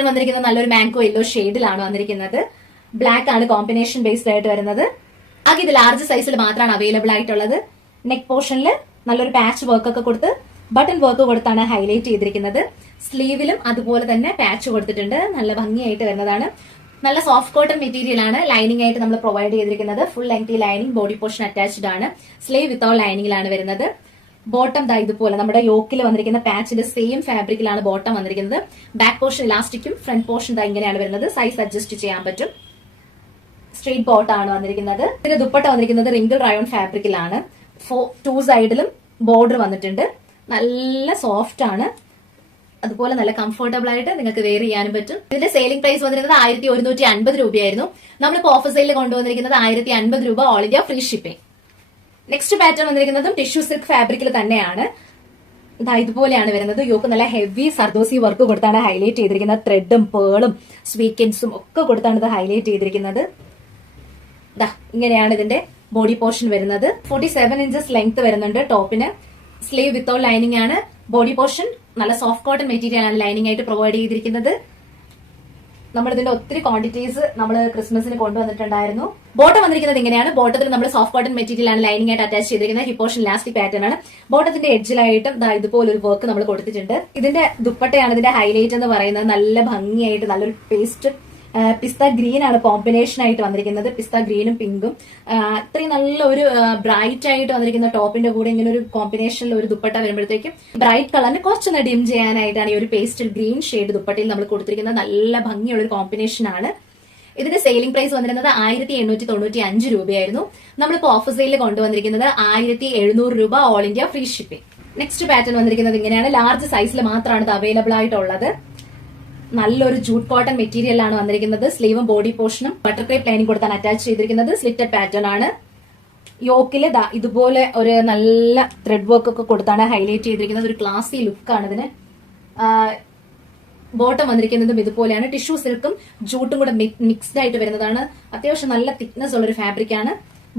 Pattern വന്നിരിക്കുന്നത് നല്ലൊരു mango yellow ഷെയ്ഡിലാണ് വന്നിരിക്കുന്നത്. ബ്ലാക്ക് ആണ് കോമ്പിനേഷൻ ബേസ്ഡ് ആയിട്ട് വരുന്നത്. ആകെ ഇത് ലാർജ് സൈസിൽ മാത്രമാണ് അവൈലബിൾ ആയിട്ടുള്ളത്. നെക്ക് പോർഷനിൽ നല്ലൊരു പാച്ച് വർക്ക് ഒക്കെ കൊടുത്ത് ബട്ടൺ വർക്ക് കൊടുത്താണ് ഹൈലൈറ്റ് ചെയ്തിരിക്കുന്നത്. സ്ലീവിലും അതുപോലെ തന്നെ പാച്ച് കൊടുത്തിട്ടുണ്ട്. നല്ല ഭംഗിയായിട്ട് വരുന്നതാണ്. നല്ല സോഫ്റ്റ് കോട്ടൺ മെറ്റീരിയൽ ആണ്. ലൈനിങ് ആയിട്ട് നമ്മൾ പ്രൊവൈഡ് ചെയ്തിരിക്കുന്നത്. Full lengthy lining, body portion attached ആണ്. സ്ലീവ് വിത്തൗട്ട് ലൈനിങ്ങിലാണ് വരുന്നത്. ബോട്ടം ദാ ഇതുപോലെ നമ്മുടെ യോക്കിൽ വന്നിരിക്കുന്ന പാച്ചിന്റെ സെയിം ഫാബ്രിക്കിലാണ് ബോട്ടം വന്നിരിക്കുന്നത്. ബാക്ക് പോർഷൻ ഇലാസ്റ്റിക്കും ഫ്രണ്ട് പോർഷൻ ദാ ഇങ്ങനെയാണ് വരുന്നത്. സൈസ് അഡ്ജസ്റ്റ് ചെയ്യാൻ പറ്റും. സ്ട്രെയിറ്റ് ബോട്ട് ആണ് വന്നിരിക്കുന്നത്. ഇതിന്റെ ദുപ്പട്ട വന്നിരിക്കുന്നത് റിങ്കിൾ റയോൺ ഫാബ്രിക്കിലാണ്. 2 സൈഡിലും ബോർഡർ വന്നിട്ടുണ്ട്. നല്ല സോഫ്റ്റ് ആണ്. അതുപോലെ നല്ല കംഫർട്ടബിൾ ആയിട്ട് നിങ്ങൾക്ക് വെയർ ചെയ്യാനും പറ്റും. ഇതിന്റെ സെയിലിംഗ് പ്രൈസ് വന്നിരുന്നത് 1150 രൂപയായിരുന്നു. നമ്മളിപ്പോൾ ഓഫർ സെയിലിൽ കൊണ്ടുവന്നിരിക്കുന്നത് 1050 രൂപ, all India free shipping. Next pattern വന്നിരിക്കുന്നതും ടിഷ്യൂ സിൽക്ക് ഫാബ്രിക്കിൽ തന്നെയാണ്. ഇതുപോലെയാണ് വരുന്നത്. യോക്ക് നല്ല ഹെവി സർദോസി വർക്ക് കൊടുത്താണ് ഹൈലൈറ്റ് ചെയ്തിരിക്കുന്നത്. ത്രെഡും പേളും സ്വീക്കൻസും ഒക്കെ കൊടുത്താണ് ഇത് ഹൈലൈറ്റ് ചെയ്തിരിക്കുന്നത്. ഇങ്ങനെയാണ് ഇതിന്റെ ബോഡി പോർഷൻ വരുന്നത്. 47 ഇഞ്ചസ് ലെങ്ത് വരുന്നുണ്ട് ടോപ്പിന്. സ്ലീവ് വിത്തൗട്ട് ലൈനിങ് ആണ്. ബോഡി പോർഷൻ നല്ല സോഫ്റ്റ് കോട്ടൺ മെറ്റീരിയൽ ആണ് ലൈനിങ് ആയിട്ട് പ്രൊവൈഡ് ചെയ്തിരിക്കുന്നത്. നമ്മൾ ഇതിന്റെ ഒത്തിരി ക്വാണ്ടിറ്റീസ് നമ്മൾ ക്രിസ്മസിന് കൊണ്ടുവന്നിട്ടുണ്ടായിരുന്നു. ബോട്ടം വന്നിരിക്കുന്നത് ഇങ്ങനെയാണ്. ബോട്ടത്തിൽ നമ്മൾ സോഫ്റ്റ് കോട്ടൺ മെറ്റീരിയൽ ആണ് ലൈനിങ് ആയിട്ട് അറ്റാച്ച് ചെയ്തിരിക്കുന്നത്. ഹിപ്പ് പോർഷൻ ഇലാസ്റ്റിക് പാറ്റേൺ ആണ്. ബോട്ടത്തിന്റെ എഡ്ജിലായിട്ടും ഇതുപോലെ ഒരു വർക്ക് നമ്മൾ കൊടുത്തിട്ടുണ്ട്. ഇതിന്റെ ദുപ്പട്ടയാണ് ഇതിന്റെ ഹൈലൈറ്റ് എന്ന് പറയുന്നത്. നല്ല ഭംഗിയായിട്ട് നല്ലൊരു പേസ്റ്റ് പിസ്ത ഗ്രീൻ ആണ് കോമ്പിനേഷൻ ആയിട്ട് വന്നിരിക്കുന്നത്. പിസ്ത ഗ്രീനും പിങ്കും ഇത്രയും നല്ലൊരു ബ്രൈറ്റ് ആയിട്ട് വന്നിരിക്കുന്ന ടോപ്പിന്റെ കൂടെ ഇങ്ങനെ ഒരു കോമ്പിനേഷനിൽ ഒരു ദുപ്പട്ട വരുമ്പോഴത്തേക്കും ബ്രൈറ്റ് കളറിന് കുറച്ചൊന്ന് ഡിം ചെയ്യാനായിട്ടാണ് ഈ ഒരു പേസ്റ്റൽ ഗ്രീൻ ഷെയ്ഡ് ദുപ്പട്ടയിൽ നമ്മൾ കൊടുത്തിരിക്കുന്നത്. നല്ല ഭംഗിയുള്ള ഒരു കോമ്പിനേഷൻ ആണ്. ഇതിന്റെ സെയിലിംഗ് പ്രൈസ് വന്നിരുന്നത് 1895 രൂപയായിരുന്നു. നമ്മളിപ്പോൾ ഓഫർ സെയിലിൽ കൊണ്ടുവന്നിരിക്കുന്നത് 1700 രൂപ, all India free shipping. Next pattern വന്നിരിക്കുന്നത് ഇങ്ങനെയാണ്. ലാർജ് സൈസിൽ മാത്രമാണ് ഇത് അവൈലബിൾ ആയിട്ടുള്ളത്. നല്ലൊരു ജൂട്ട് കോട്ടൺ മെറ്റീരിയൽ ആണ് വന്നിരിക്കുന്നത്. സ്ലീവും ബോഡി പോർഷനും ബട്ടർ ക്രേപ്പ് ലൈനിങ് കൊടുത്താണ് അറ്റാച്ച് ചെയ്തിരിക്കുന്നത്. സ്ലിറ്റഡ് പാറ്റേൺ ആണ്. യോക്കില് ഇതുപോലെ ഒരു നല്ല ത്രെഡ് വർക്ക് ഒക്കെ കൊടുത്താണ് ഹൈലൈറ്റ് ചെയ്തിരിക്കുന്നത്. ഒരു ക്ലാസി ലുക്കാണ് ഇതിന്. ബോട്ടം വന്നിരിക്കുന്നതും ഇതുപോലെയാണ്. ടിഷ്യൂ സിൽക്കും ജൂട്ടും കൂടെ മിക്സ്ഡ് ആയിട്ട് വരുന്നതാണ്. അത്യാവശ്യം നല്ല തിക്നെസ് ഉള്ള ഒരു ഫാബ്രിക് ആണ്.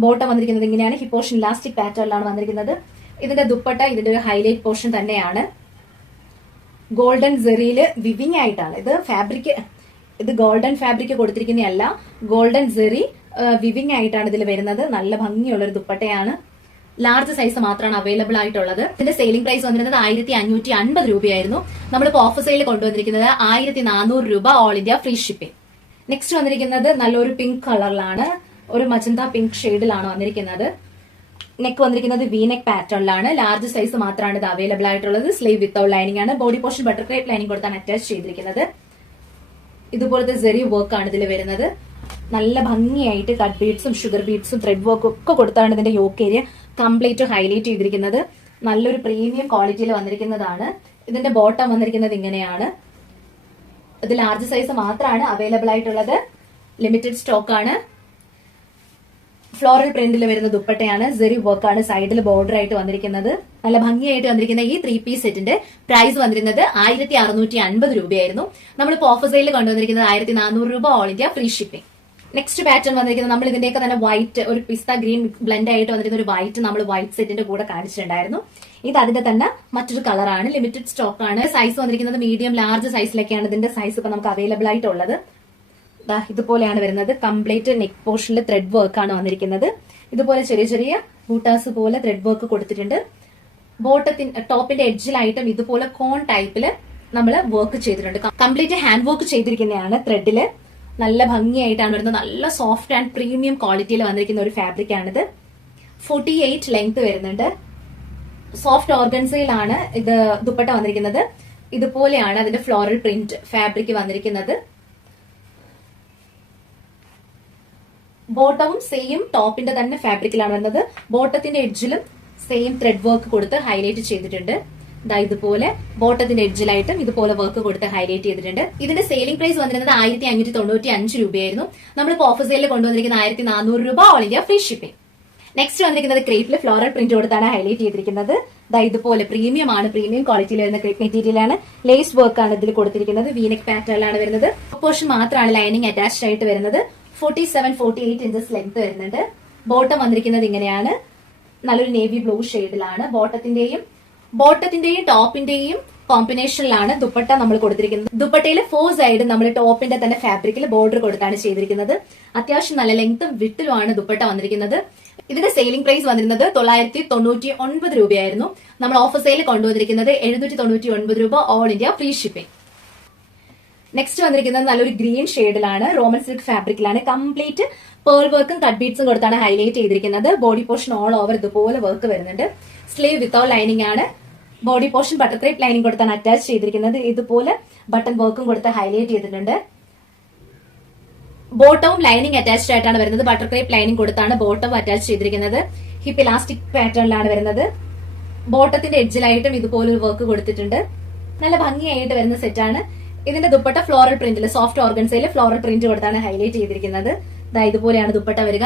ബോട്ടം വന്നിരിക്കുന്നത് ഇങ്ങനെയാണ്. ഹിപ്പ് പോർഷൻ ഇലാസ്റ്റിക് പാറ്റേണിലാണ് വന്നിരിക്കുന്നത്. ഇതിന്റെ ദുപ്പട്ട ഇതിന്റെ ഒരു ഹൈലൈറ്റ് പോർഷൻ തന്നെയാണ്. ഗോൾഡൻ സെറിയില് വിവിങ് ആയിട്ടാണ് ഇത് ഗോൾഡൻ ഫാബ്രിക് കൊടുത്തിരിക്കുന്നതല്ല. ഗോൾഡൻ സെറി വിവിങ് ആയിട്ടാണ് ഇതിൽ വരുന്നത്. നല്ല ഭംഗിയുള്ള ഒരു ദുപ്പട്ടയാണ്. ലാർജ് സൈസ് മാത്രമാണ് അവൈലബിൾ ആയിട്ടുള്ളത്. ഇതിന്റെ സെയിലിംഗ് പ്രൈസ് വന്നിരുന്നത് 1550 രൂപയായിരുന്നു. നമ്മളിപ്പോൾ ഓഫർ സെയിലിൽ കൊണ്ടുവന്നിരിക്കുന്നത് 1400 രൂപ, all India free shipping. Next വന്നിരിക്കുന്നത് നല്ലൊരു പിങ്ക് കളറിലാണ്. ഒരു മജന്ത പിങ്ക് ഷെയ്ഡിലാണ് വന്നിരിക്കുന്നത്. നെക്ക് വന്നിരിക്കുന്നത് വി നെക്ക് പാറ്റേണിലാണ്. ലാർജ് സൈസ് മാത്രമാണ് ഇത് അവൈലബിൾ ആയിട്ടുള്ളത്. സ്ലീവ് വിത്തൗട്ട് ലൈനിങ് ആണ്. Body portion butter crepe lining കൊടുത്താണ് അറ്റാച്ച് ചെയ്തിരിക്കുന്നത്. ഇതുപോലത്തെ സെറി വർക്ക് ആണ് ഇതിൽ വരുന്നത്. നല്ല ഭംഗിയായിട്ട് കട്ട് ബീഡ്സും ഷുഗർ ബീഡ്സും ത്രെഡ് വർക്കും ഒക്കെ കൊടുത്താണ് ഇതിന്റെ യോക്ക് ഏരിയ കംപ്ലീറ്റ് ഹൈലൈറ്റ് ചെയ്തിരിക്കുന്നത്. നല്ലൊരു പ്രീമിയം ക്വാളിറ്റിയിൽ വന്നിരിക്കുന്നതാണ്. ഇതിന്റെ ബോട്ടം വന്നിരിക്കുന്നത് ഇങ്ങനെയാണ്. ഇത് ലാർജ് സൈസ് മാത്രമാണ് അവൈലബിൾ ആയിട്ടുള്ളത്. ലിമിറ്റഡ് സ്റ്റോക്ക് ആണ്. ഫ്ലോറൽ പ്രിന്റിൽ വരുന്ന ദുപ്പട്ടയാണ്. സെറി വർക്കാണ് സൈഡിൽ ബോർഡർ ആയിട്ട് വന്നിരിക്കുന്നത്. നല്ല ഭംഗിയായിട്ട് വന്നിരിക്കുന്ന ഈ 3 പീസ് സെറ്റിന്റെ പ്രൈസ് വന്നിരുന്നത് 1650 രൂപയായിരുന്നു. നമ്മളിപ്പോൾ ഓഫർ സെയിലിൽ കൊണ്ടുവന്നിരിക്കുന്നത് 1400 രൂപ, all India free shipping. Next pattern വന്നിരിക്കുന്നത് നമ്മൾ ഇതിന്റെയൊക്കെ തന്നെ വൈറ്റ്, ഒരു പിസ്ത ഗ്രീൻ ബ്ലെൻഡ് ആയിട്ട് വന്നിരുന്ന ഒരു വൈറ്റ് നമ്മൾ വൈറ്റ് സെറ്റിന്റെ കൂടെ കാണിച്ചിട്ടുണ്ടായിരുന്നു. ഇത് അതിന്റെ തന്നെ മറ്റൊരു കളറാണ്. ലിമിറ്റഡ് സ്റ്റോക്ക് ആണ്. സൈസ് വന്നിരിക്കുന്നത് മീഡിയം ലാർജ് സൈസിലൊക്കെയാണ് ഇതിന്റെ സൈസ് ഇപ്പൊ നമുക്ക് അവൈലബിൾ ആയിട്ടുള്ളത്. ഇതുപോലെയാണ് വരുന്നത്. കംപ്ലീറ്റ് നെക്ക് പോർഷനിൽ ത്രെഡ് വർക്ക് ആണ് വന്നിരിക്കുന്നത്. ഇതുപോലെ ചെറിയ ചെറിയ ബൂട്ടാസ് പോലെ ത്രെഡ് വർക്ക് കൊടുത്തിട്ടുണ്ട്. ടോപ്പിന്റെ എഡ്ജിലായിട്ടും ഇതുപോലെ കോൺ ടൈപ്പില് നമ്മൾ വർക്ക് ചെയ്തിട്ടുണ്ട്. കംപ്ലീറ്റ് ഹാൻഡ് വർക്ക് ചെയ്തിരിക്കുന്നതാണ്. ത്രെഡില് നല്ല ഭംഗിയായിട്ടാണ് വരുന്നത്. നല്ല സോഫ്റ്റ് ആൻഡ് പ്രീമിയം ക്വാളിറ്റിയിൽ വന്നിരിക്കുന്ന ഒരു ഫാബ്രിക് ആണിത്. 48 ലെങ്ത് വരുന്നുണ്ട്. സോഫ്റ്റ് ഓർഗൻസയിലാണ് ഇത് ദുപ്പട്ട വന്നിരിക്കുന്നത്. ഇതുപോലെയാണ് അതിന്റെ ഫ്ലോറൽ പ്രിന്റ് ഫാബ്രിക് വന്നിരിക്കുന്നത്. ബോട്ടവും സെയിം ടോപ്പിന്റെ തന്നെ ഫാബ്രിക്കിലാണ് വരുന്നത്. ബോട്ടത്തിന്റെ എഡ്ജിലും സെയിം ത്രെഡ് വർക്ക് കൊടുത്ത് ഹൈലൈറ്റ് ചെയ്തിട്ടുണ്ട്. ഇതുപോലെ ബോട്ടത്തിന്റെ എഡ്ജിലായിട്ടും ഇതുപോലെ വർക്ക് കൊടുത്ത് ഹൈലൈറ്റ് ചെയ്തിട്ടുണ്ട്. ഇതിന്റെ സെയിലിംഗ് പ്രൈസ് വന്നിരുന്നത് 1595 രൂപയായിരുന്നു. നമ്മളിപ്പോൾ ഓഫർ സെയിലിൽ കൊണ്ടുവന്നിരിക്കുന്നത് 1400 രൂപ, all India free shipping. Next വന്നിരിക്കുന്നത് ക്രേപ്പിൽ ഫ്ലോറൽ പ്രിന്റ് കൊടുത്താണ് ഹൈലൈറ്റ് ചെയ്തിരിക്കുന്നത്. ഇതുപോലെ പ്രീമിയം ആണ്, പ്രീമിയം ക്വാളിറ്റിയിൽ വരുന്ന ക്രേപ്പ് മെറ്റീരിയൽ ആണ്. ലേസ് വർക്ക് ആണ് ഇതിൽ കൊടുത്തിരിക്കുന്നത്. വീനെക് പാറ്റേണിലാണ് വരുന്നത്. പോർഷൻ മാത്രമാണ് ലൈനിങ് അറ്റാച്ച്ഡ് ആയിട്ട് വരുന്നത്. 47-48 ഇഞ്ചസ് ലെങ്ത് വരുന്നുണ്ട്. ബോട്ടം വന്നിരിക്കുന്നത് ഇങ്ങനെയാണ്. നല്ലൊരു നേവി ബ്ലൂ ഷെയ്ഡിലാണ്. ബോട്ടത്തിന്റെയും ടോപ്പിന്റെയും കോമ്പിനേഷനിലാണ് ദുപ്പട്ട നമ്മൾ കൊടുത്തിരിക്കുന്നത്. ദുപ്പട്ടയിൽ 4 സൈഡ് നമ്മൾ ടോപ്പിന്റെ തന്നെ ഫാബ്രിക്കിൽ ബോർഡർ കൊടുത്താണ് ചെയ്തിരിക്കുന്നത്. അത്യാവശ്യം നല്ല ലെങ്ത്തും വിട്ടിലുമാണ് ദുപ്പട്ട വന്നിരിക്കുന്നത്. ഇതിന്റെ സെയിലിംഗ് പ്രൈസ് വന്നിരുന്നത് 999 രൂപയായിരുന്നു. നമ്മൾ ഓഫർ സെയിൽ കൊണ്ടുവന്നിരിക്കുന്നത് 799 രൂപ, all India free shipping. Next വന്നിരിക്കുന്നത് നല്ലൊരു ഗ്രീൻ ഷെയ്ഡിലാണ്, റോമൻ സിൽക്ക് ഫാബ്രിക്കിലാണ്. കംപ്ലീറ്റ് പേൾ വർക്കും കട്ട് ബീഡ്സും കൊടുത്താണ് ഹൈലൈറ്റ് ചെയ്തിരിക്കുന്നത്. ബോഡി പോർഷൻ ഓൾ ഓവർ ഇതുപോലെ വർക്ക് വരുന്നുണ്ട്. സ്ലീവ് വിത്തൗട്ട് ലൈനിങ് ആണ്. Body portion butter crepe lining കൊടുത്താണ് അറ്റാച്ച് ചെയ്തിരിക്കുന്നത്. ഇതുപോലെ ബട്ടൺ വർക്കും കൊടുത്ത് ഹൈലൈറ്റ് ചെയ്തിട്ടുണ്ട്. ബോട്ടവും ലൈനിങ് അറ്റാച്ച്ഡ് ആയിട്ടാണ് വരുന്നത്. ബട്ടർ ക്രേപ്പ് ലൈനിങ് കൊടുത്താണ് ബോട്ടം അറ്റാച്ച് ചെയ്തിരിക്കുന്നത്. ഹിപ്പ് ഇലാസ്റ്റിക് പാറ്റേണിലാണ് വരുന്നത്. ബോട്ടത്തിന്റെ എഡ്ജിലായിട്ടും ഇതുപോലൊരു വർക്ക് കൊടുത്തിട്ടുണ്ട്. നല്ല ഭംഗിയായിട്ട് വരുന്ന സെറ്റാണ്. ഇതിന്റെ ദുപ്പട്ട ഫ്ലോറൽ പ്രിന്റിൽ, സോഫ്റ്റ് ഓർഗൻസയിൽ ഫ്ലോറൽ പ്രിന്റ് കൊടുത്താണ് ഹൈലൈറ്റ് ചെയ്തിരിക്കുന്നത്. ഇതുപോലെയാണ് ദുപ്പട്ട വരിക.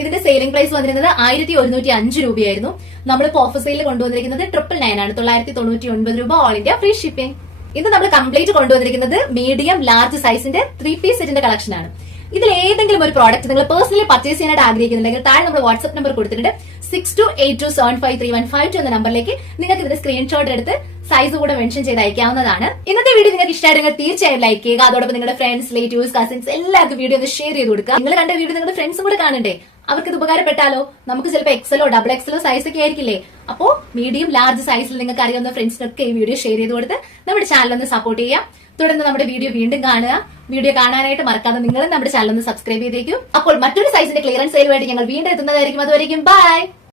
ഇതിന്റെ സെയിലിംഗ് പ്രൈസ് വന്നിരുന്നത് 1105 രൂപയായിരുന്നു. നമ്മളിപ്പോ ഓഫർ സെയിലിൽ കൊണ്ടുവന്നിരിക്കുന്നത് 999 ആണ്, 999 രൂപ, ഓൾ ഇന്ത്യ ഫ്രീ ഷിപ്പിംഗ്. ഇത് നമ്മൾ കംപ്ലീറ്റ് കൊണ്ടുവന്നിരിക്കുന്നത് മീഡിയം ലാർജ് സൈസിന്റെ 3 പീസ് സെറ്റിന്റെ കളക്ഷൻ ആണ്. ഇതിൽ ഏതെങ്കിലും ഒരു പ്രോഡക്റ്റ് നിങ്ങൾ പേഴ്സണലി പർച്ചേസ് ചെയ്യാനായിട്ട് ആഗ്രഹിക്കുന്നുണ്ടെങ്കിൽ താഴെ നമ്മൾ വാട്സ്ആപ്പ് നമ്പർ കൊടുത്തിട്ടുണ്ട്. 6282753152 എന്ന നമ്പറിലേക്ക് നിങ്ങൾക്ക് ഇതിന്റെ സ്ക്രീൻഷോട്ട് എടുത്ത് സൈസ് കൂടെ മെൻഷൻ ചെയ്ത് അയക്കാവുന്നതാണ്. ഇന്നത്തെ വീഡിയോ നിങ്ങൾക്ക് ഇഷ്ടമായിരുന്നെങ്കിൽ തീർച്ചയായും ലൈക്ക് ചെയ്യുക. അതോടൊപ്പം നിങ്ങളുടെ ഫ്രണ്ട്സ്, റിലേറ്റീവ്സ്, കസിൻസ് എല്ലാവർക്കും വീഡിയോ ഒന്ന് ഷെയർ ചെയ്ത് കൊടുക്കുക. നിങ്ങൾ കണ്ട വീഡിയോ നിങ്ങളുടെ ഫ്രണ്ട്സും കൂടെ കാണണ്ടേ, അവർക്ക് ഇത് ഉപകാരപ്പെട്ടാലോ? നമുക്ക് ചിലപ്പോൾ എക്സലോ ഡബിൾ എക്സലോ സൈസ് ഒക്കെ ആയിരിക്കില്ലേ. അപ്പോ മീഡിയം ലാർജ് സൈസിൽ നിങ്ങൾക്ക് അറിയാവുന്ന ഫ്രണ്ട്സിനൊക്കെ ഈ വീഡിയോ ഷെയർ ചെയ്ത് കൊടുത്ത് നമ്മുടെ ചാനൽ ഒന്ന് സപ്പോർട്ട് ചെയ്യാം. തുടർന്ന് നമ്മുടെ വീഡിയോ വീണ്ടും കാണുക. വീഡിയോ കാണാനായിട്ട് മറക്കാതെ നിങ്ങളും നമ്മുടെ ചാനൽ ഒന്ന് സബ്സ്ക്രൈബ് ചെയ്തേക്കും. അപ്പോൾ മറ്റൊരു സൈസിന്റെ ക്ലിയറൻസ് സെയിലുമായിട്ട് ഞങ്ങൾ വീണ്ടും എത്തുന്നതായിരിക്കും. അതുവരെയും ബൈ.